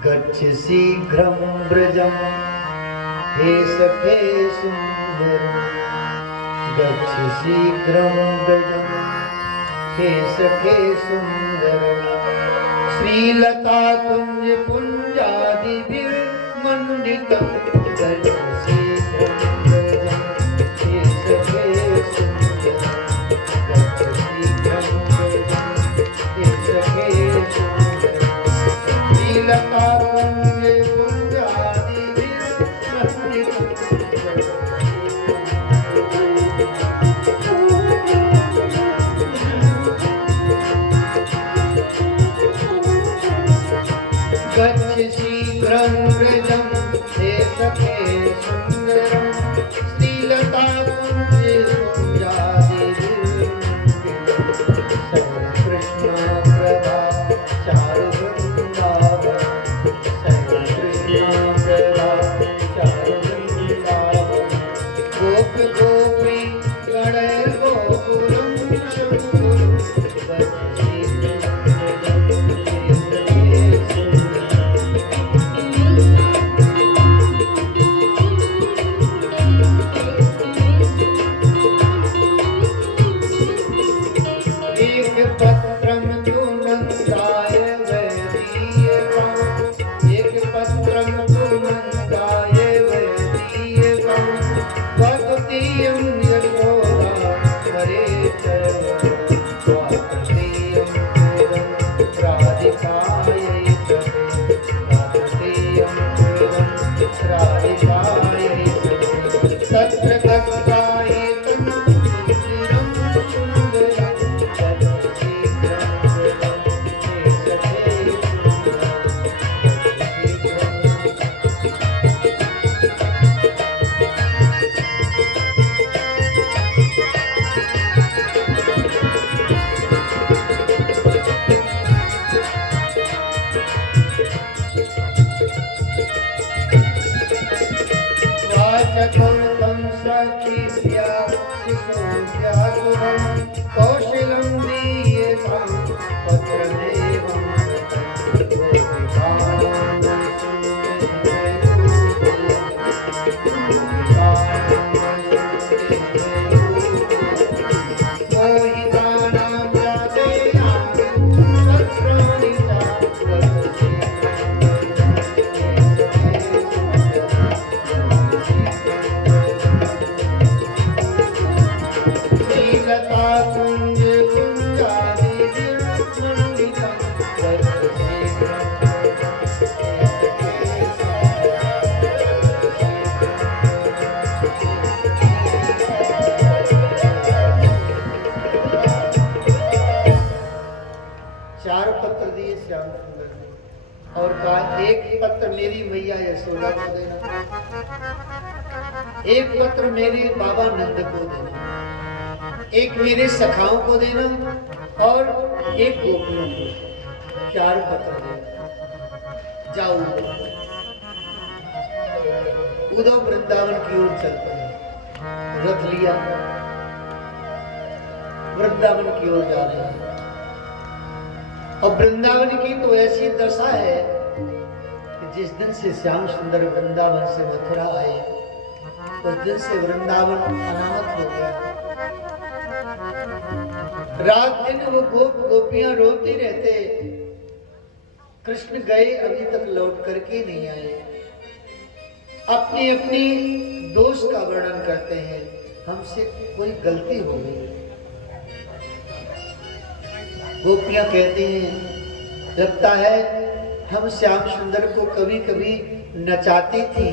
गच्छ शीघ्रं व्रजं हे सखे सुन्दरं गच्छ शीघ्रं व्रजं हे सखे सुन्दरं श्रीलता कुञ्ज पुञ्जादिभिर्मण्डितं गच्छ शीघ्रं व्रजं हे सखे सुन्दरं गच्छ शीघ्रं व्रजं हे सखे सुन्दरं श्रीलता कुञ्ज पुञ्जादिभिर्मण्डितं गच्छ शीघ्रं व्रजं हे सखे सुन्दरं श्रीलता कुञ्जे पुञ्जादिभिर्मण्डितं कृष्ण प्रभा चारु वृन्दावन कृष्ण प्रभा चारु वृन्दावन गोप गोपी गणैर्गोकुलं शम्भुं गच्छ शीघ्रं व्रजं हे सखे एक पत्रम तु नन्दाय वैदीयकम् एक पत्रम तु नन्दाय वैदीयकम् त्वत्तीयं यशोदा हरेतरं त्वत्तीयं पुरं राधिकायै त्वत्तीयं पुरं राधिकायै तत्र गत्वायेतं सुचिरं सुन्दरं कौशलं दीयतां पत्रमेवं मोहितानां श्रीलता कुञ्ज पुञ्जादिभिर्मण्डितं गच्छ शीघ्रं चार पत्र दिए श्याम सुंदर ने और कहा एक पत्र मेरी मैया यशोदा को देना, एक पत्र मेरे बाबा नंद को देना, एक मेरे सखाओं को देना और एक गोपियों को। चार पत्र देना। जाओ उद्धव वृंदावन की ओर चल पड़े, रथ लिया वृंदावन की ओर जा रहे हैं। और वृंदावन की तो ऐसी दशा है कि जिस दिन से श्याम सुंदर वृंदावन से मथुरा आए उस दिन से वृंदावन अनामत हो गया। रात दिन वो गोप गोपियां रोती रहते, कृष्ण गए अभी तक लौट करके नहीं आए। अपनी अपनी दोष का वर्णन करते हैं, हमसे कोई गलती हो गई। गोपियां कहती हैं लगता है हम श्याम सुंदर को कभी कभी नचाती थी,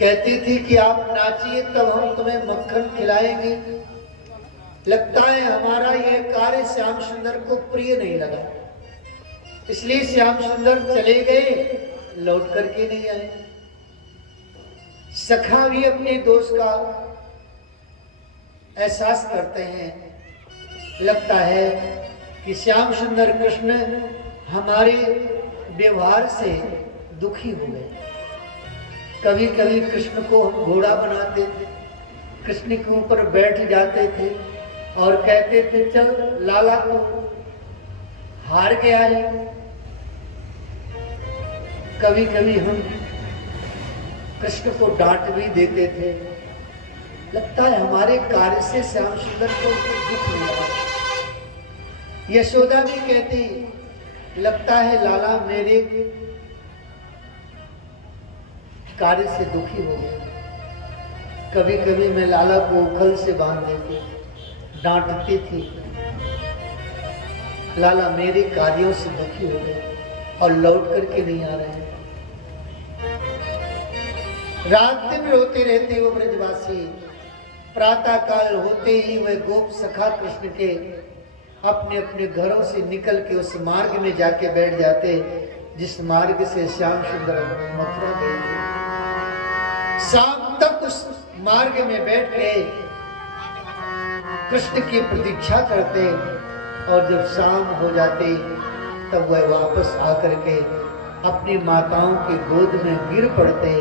कहती थी कि आप नाचिए तब हम तुम्हें मक्खन खिलाएंगे। लगता है हमारा यह कार्य श्याम सुंदर को प्रिय नहीं लगा, इसलिए श्याम सुंदर चले गए, लौट करके नहीं आए। सखा भी अपने दोष का एहसास करते हैं। लगता है कि श्याम सुंदर कृष्ण हमारे व्यवहार से दुखी हो गए। कभी कभी कृष्ण को हम घोड़ा बनाते थे, कृष्ण के ऊपर बैठ जाते थे और कहते थे चल लाला को हार गया है। कभी कभी हम कृष्ण को डांट भी देते थे। लगता है हमारे कार्य से श्याम सुंदर को दुख मिला। यशोदा भी कहती, लगता है लाला मेरे कार्य से दुखी हो गए। कभी कभी मैं लाला को उखल से बांध देती, डांटती थी, लाला मेरे कार्यों से दुखी हो गए और लौट करके नहीं आ रहे हैं। रात दिन रोते रहते वो ब्रजवासी। प्रातः काल होते ही वह गोप सखा कृष्ण के अपने अपने घरों से निकल के उस मार्ग में जाके बैठ जाते जिस मार्ग से श्याम सुंदर मथुरा गए थे। शाम तक उस मार्ग में बैठ के कृष्ण की प्रतीक्षा करते और जब शाम हो जाती तब वह वापस आकर के अपनी माताओं की गोद में गिर पड़ते,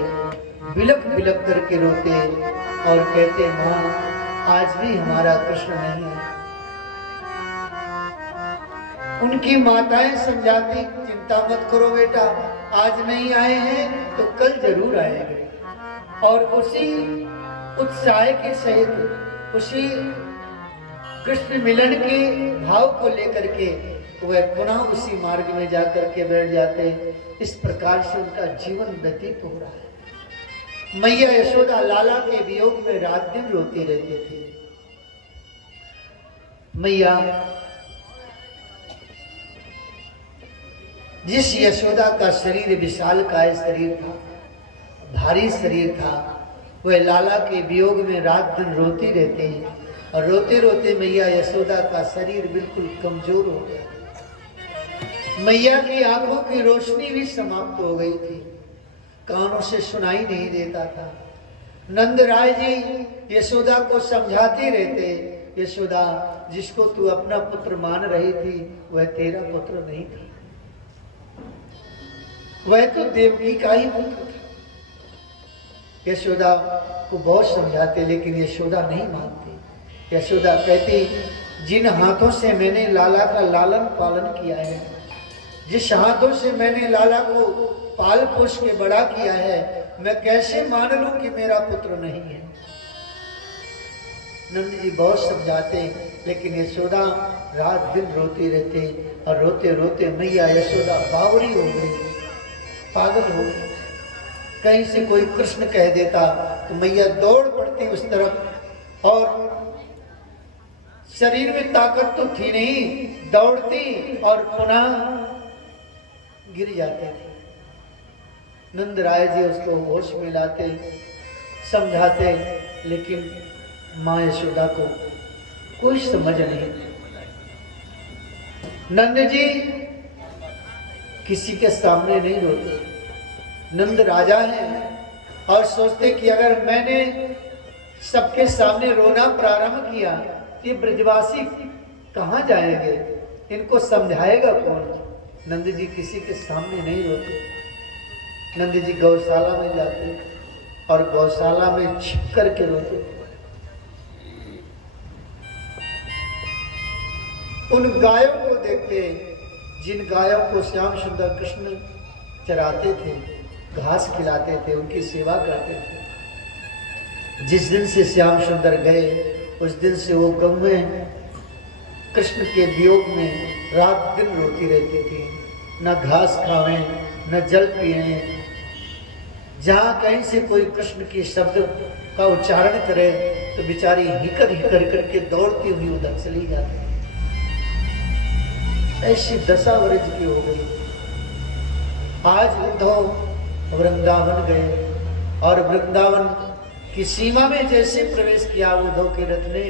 बिलक बिलक करके रोते और कहते, माँ आज भी हमारा कृष्ण नहीं है। उनकी माताएं समझाती, चिंता मत करो बेटा, आज नहीं आए हैं तो कल जरूर आएंगे। और उसी उत्साह के सहित, उसी कृष्ण मिलन के भाव को लेकर के वह पुनः उसी मार्ग में जाकर के बैठ जाते। इस प्रकार से उनका जीवन व्यतीत हो रहा है। मैया यशोदा लाला के वियोग में रात दिन रोती रहती थी। मैया जिस यशोदा का शरीर विशालकाय शरीर था, भारी शरीर था, वह लाला के वियोग में रात दिन रोती रहती है और रोते रोते मैया यशोदा का शरीर बिल्कुल कमजोर हो गया। मैया की आंखों की रोशनी भी समाप्त हो गई थी, कानों से सुनाई नहीं देता था। नंद राय जी यशोदा को समझाते रहते, यशोदा जिसको तू अपना पुत्र मान रही थी वह तेरा पुत्र नहीं था, वह तो देवकी का ही पुत्र था। यशोदा को बहुत समझाते लेकिन यशोदा नहीं मानती। यशोदा कहती, जिन हाथों से मैंने लाला का लालन पालन किया है, जिस हाथों से मैंने लाला को पाल पोष के बड़ा किया है, मैं कैसे मान लूं कि मेरा पुत्र नहीं है। नंद जी बहुत समझाते लेकिन यशोदा रात दिन रोती रहते और रोते रोते मैया यशोदा बावरी हो गई, पागल हो गई। कहीं से कोई कृष्ण कह देता तो मैया दौड़ पड़ती उस तरफ और शरीर में ताकत तो थी नहीं, दौड़ती और पुनः गिर जाते थे। नंद राय जी उसको होश में लाते, समझाते, लेकिन माँ यशोदा को कोई समझ नहीं। नंद जी किसी के सामने नहीं रोते। नंद राजा हैं और सोचते कि अगर मैंने सबके सामने रोना प्रारंभ किया तो ये ब्रजवासी कहाँ जाएंगे, इनको समझाएगा कौन। नंद जी किसी के सामने नहीं रोते। नंद जी गौशाला में जाते और गौशाला में छिप करके रोते। उन गायों को देखते जिन गायों को श्याम सुंदर कृष्ण चराते थे, घास खिलाते थे, उनकी सेवा करते थे। जिस दिन से श्याम सुंदर गए उस दिन से वो गौ में कृष्ण के वियोग में रात दिन रोती रहती थी। न घास खावे न जल पिए, जहाँ कहीं से कोई कृष्ण के शब्द का उच्चारण करे तो बेचारी हिकर हिकर करके दौड़ती हुई उधर चली जाती। ऐसी दशा व्रज की हो गई। आज उद्धव वृंदावन गए और वृंदावन की सीमा में जैसे प्रवेश किया उद्धव के रथ ने,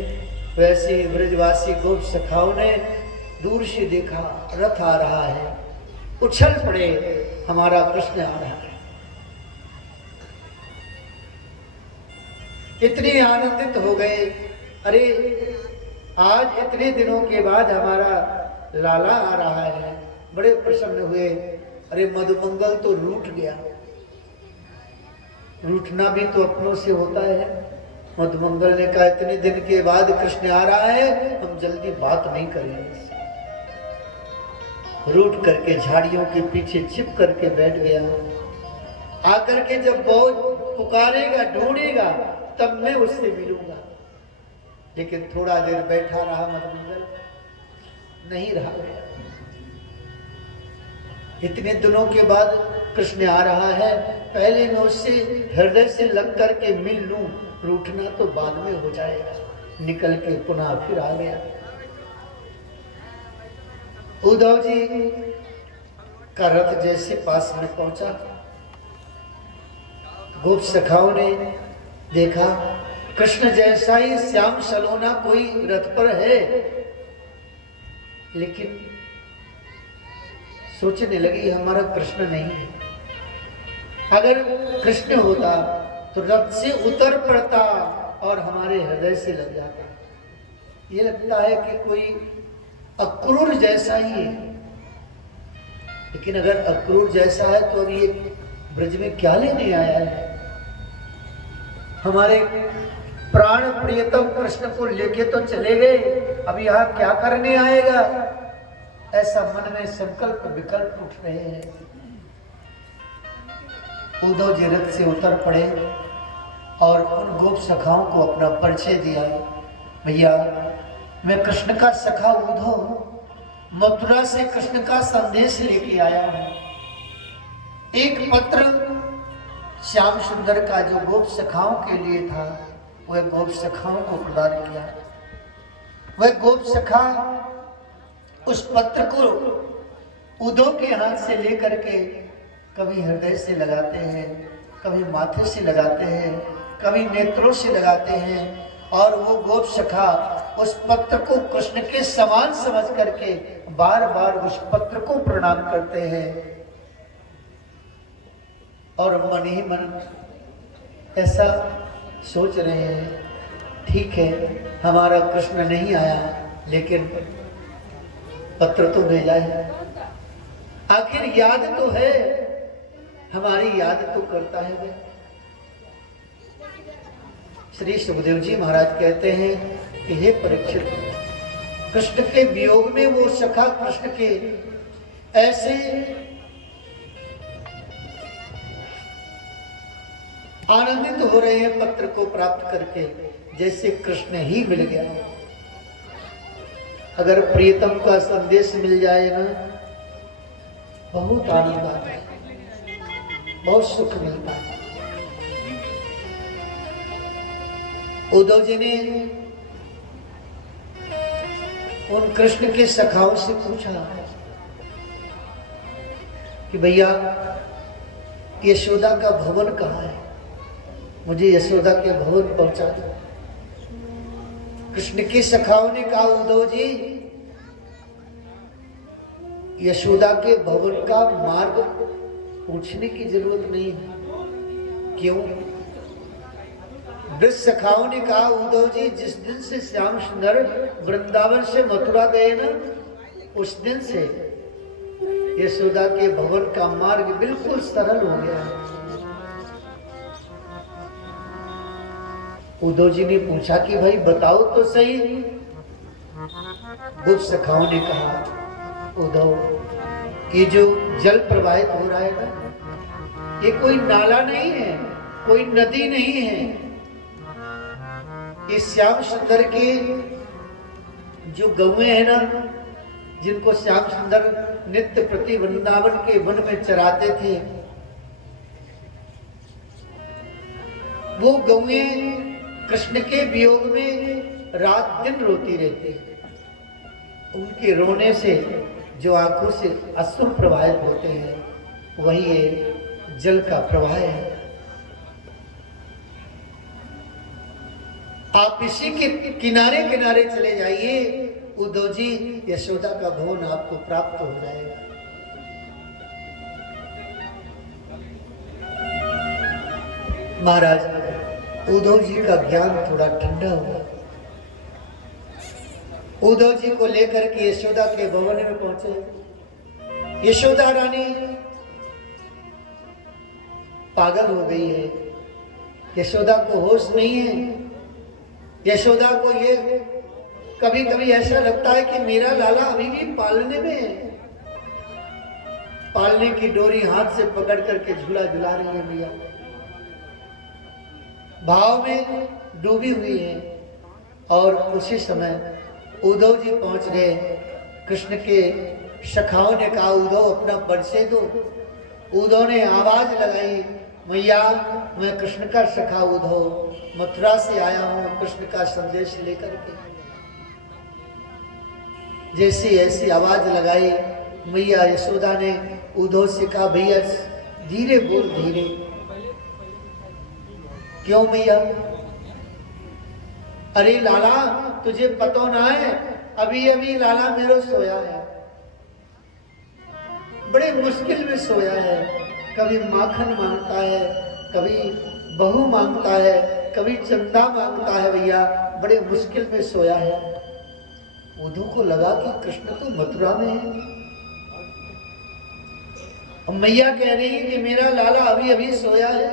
वैसे ब्रजवासी गोप सखाओं ने दूर से देखा रथ आ रहा है, उछल पड़े, हमारा कृष्ण आ रहा है। इतने आनंदित हो गए, अरे आज इतने दिनों के बाद हमारा लाला आ रहा है। बड़े प्रसन्न हुए। अरे मधुमंगल तो रूठ गया। रूठना भी तो अपनों से होता है। मधुमंगल ने कहा इतने दिन के बाद कृष्ण आ रहा है, हम जल्दी बात नहीं करेंगे। रूठ करके झाड़ियों के पीछे छिप करके बैठ गया। आकर के जब बहुत पुकारेगा, ढूंढेगा, तब मैं उससे मिलूंगा। लेकिन थोड़ा देर बैठा रहा मदमंगल, नहीं रहा गया। इतने दिनों के बाद कृष्ण आ रहा है, पहले मैं उससे हृदय से लग करके मिल लूं, रूठना तो बाद में हो जाएगा। निकल के पुनः फिर आ गया। उद्धव जी का रथ जैसे पास में पहुंचा, गोप सखाओं ने देखा कृष्ण जैसा ही श्याम सलोना कोई रथ पर है, लेकिन सोचने लगी हमारा कृष्ण नहीं है। अगर कृष्ण होता तो रथ से उतर पड़ता और हमारे हृदय से लग जाता। ये लगता है कि कोई अक्रूर जैसा ही है, लेकिन अगर अक्रूर जैसा है तो अब ये ब्रज में क्या लेने आया है? हमारे प्राण प्रियतम कृष्ण को लेके तो चले गए, अब यहाँ क्या करने आएगा? ऐसा मन में संकल्प विकल्प उठ रहे हैं। उद्धव जी रथ से उतर पड़े और उन गोप सखाओं को अपना परिचय दिया। भैया, मैं कृष्ण का सखा उद्धव मथुरा से कृष्ण का संदेश लेके आया हूं। एक पत्र श्याम सुंदर का जो गोप सखाओं के लिए था, वह गोप सखाओं को प्रदान किया। वह गोप सखा उस पत्र को उद्धव के हाथ से लेकर के कभी हृदय से लगाते हैं, कभी माथे से लगाते हैं, कभी नेत्रों से लगाते हैं, और वो गोप सखा उस पत्र को कृष्ण के समान समझ करके बार बार उस पत्र को प्रणाम करते हैं और मन ही मन ऐसा सोच रहे हैं, ठीक है हमारा कृष्ण नहीं आया, लेकिन पत्र तो भेजा है, आखिर याद तो है, हमारी याद तो करता है वह। श्री सुखदेव जी महाराज कहते हैं कि हे परीक्षित, कृष्ण के वियोग में वो सखा कृष्ण के ऐसे आनंदित हो रहे हैं पत्र को प्राप्त करके, जैसे कृष्ण ही मिल गया। अगर प्रियतम का संदेश मिल जाए ना, बहुत आनंद आता है, बहुत सुख मिलता है। उद्धव जी ने उन कृष्ण के सखाओं से पूछा कि भैया यशोदा का भवन कहाँ है, मुझे यशोदा के भवन पहुंचा दो। कृष्ण के सखाओं ने कहा उद्धव जी यशोदा के भवन का मार्ग पूछने की जरूरत नहीं है। क्यों? ब्रज सखाओं ने कहा उद्धव जी जिस दिन से श्याम सुंदर वृंदावन से मथुरा गए ना, उस दिन से यशोदा के भवन का मार्ग बिल्कुल सरल हो गया है। उद्धव जी ने पूछा कि भाई बताओ तो सही। गोप सखाओं ने कहा उद्धव ये जो जल प्रवाहित हो रहा है ना, ये कोई नाला नहीं है, कोई नदी नहीं है, ये श्याम सुंदर के जो गौएं हैं ना, जिनको श्याम सुंदर नित्य प्रति वृंदावन के वन में चराते थे, वो गौएं कृष्ण के वियोग में रात दिन रोती रहती है। उनके रोने से जो आंखों से अश्रु प्रवाहित होते हैं, वही ये जल का प्रवाह है। आप इसी के किनारे किनारे चले जाइए, उद्धव जी यशोदा का भवन आपको प्राप्त हो जाएगा। महाराज उद्धव जी का ज्ञान थोड़ा ठंडा हुआ। उद्धव जी को लेकर के यशोदा के भवन में पहुंचे। यशोदा रानी पागल हो गई है, यशोदा को होश नहीं है। यशोदा को ये कभी कभी ऐसा लगता है कि मेरा लाला अभी भी पालने में है, पालने की डोरी हाथ से पकड़ करके झूला झुला रही है मैया, भाव में डूबी हुई है। और उसी समय उद्धव जी पहुंच गए। कृष्ण के सखाओं ने कहा उद्धव अपना परिचय दो। उद्धव ने आवाज लगाई, मैया मैं कृष्ण का सखा उद्धव, मथुरा से आया हूं कृष्ण का संदेश लेकर के। जैसी ऐसी आवाज लगाई, मैया यशोदा ने उद्धव से कहा भैया धीरे बोल, धीरे। क्यों मैया? अरे लाला तुझे पता ना है, अभी अभी लाला मेरो सोया है, बड़े मुश्किल में सोया है। कभी माखन मांगता है, कभी बहू मांगता है, कभी चंदा मांगता है। भैया बड़े मुश्किल में सोया है। उद्धव को लगा कि कृष्ण तो मथुरा में है। मैया कह रही है कि मेरा लाला अभी अभी सोया है।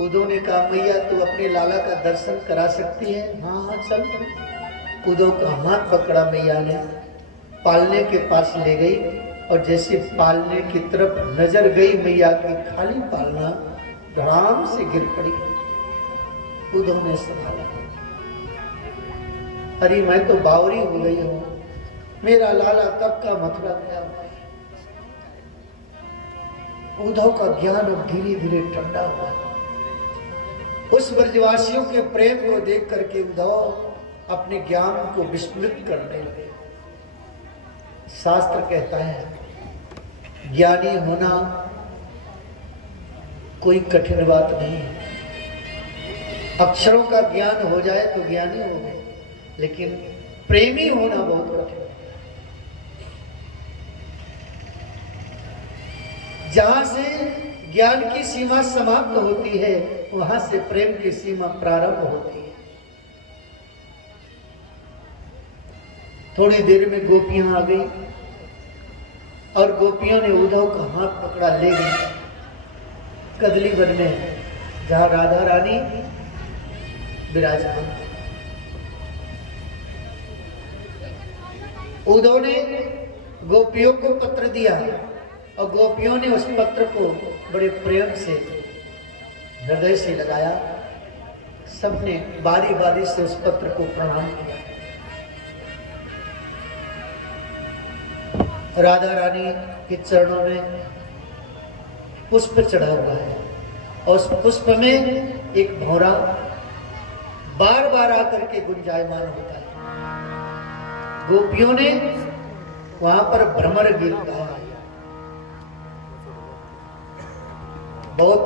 उद्धव ने कहा मैया तू अपने लाला का दर्शन करा सकती है? हाँ हाँ चल। उद्धव का हाथ पकड़ा मैया ने, पालने के पास ले गई और जैसे पालने की तरफ नजर गई मैया की खाली पालना धड़ाम से गिर पड़ी। उद्धव ने संभाला, अरे मैं तो बावरी हो गई हूं, मेरा लाला कब का मथुरा गया। उद्धव का ज्ञान अब धीरे धीरे ठंडा हुआ। उस ब्रजवासियों के प्रेम को देख करके उद्धव अपने ज्ञान को विस्मृत करने लगे। शास्त्र कहता है ज्ञानी होना कोई कठिन बात नहीं है। अक्षरों का ज्ञान हो जाए तो ज्ञानी हो गए, लेकिन प्रेमी होना बहुत कठिन है। जहां से ज्ञान की सीमा समाप्त होती है वहां से प्रेम की सीमा प्रारंभ होती है। थोड़ी देर में गोपियां आ गई और गोपियों ने उद्धव का हाथ पकड़ा, ले गई कदली वन में जहां राधा रानी विराजमान। उद्धव ने गोपियों को पत्र दिया और गोपियों ने उस पत्र को बड़े प्रेम से हृदय से लगाया। सबने बारी बारी से उस पत्र को प्रणाम किया। राधा रानी के चरणों में पुष्प चढ़ा हुआ है और उस पुष्प में एक भौरा बार बार आकर के गुंजायमान होता है। गोपियों ने वहां पर भ्रमर गीत गाया। बहुत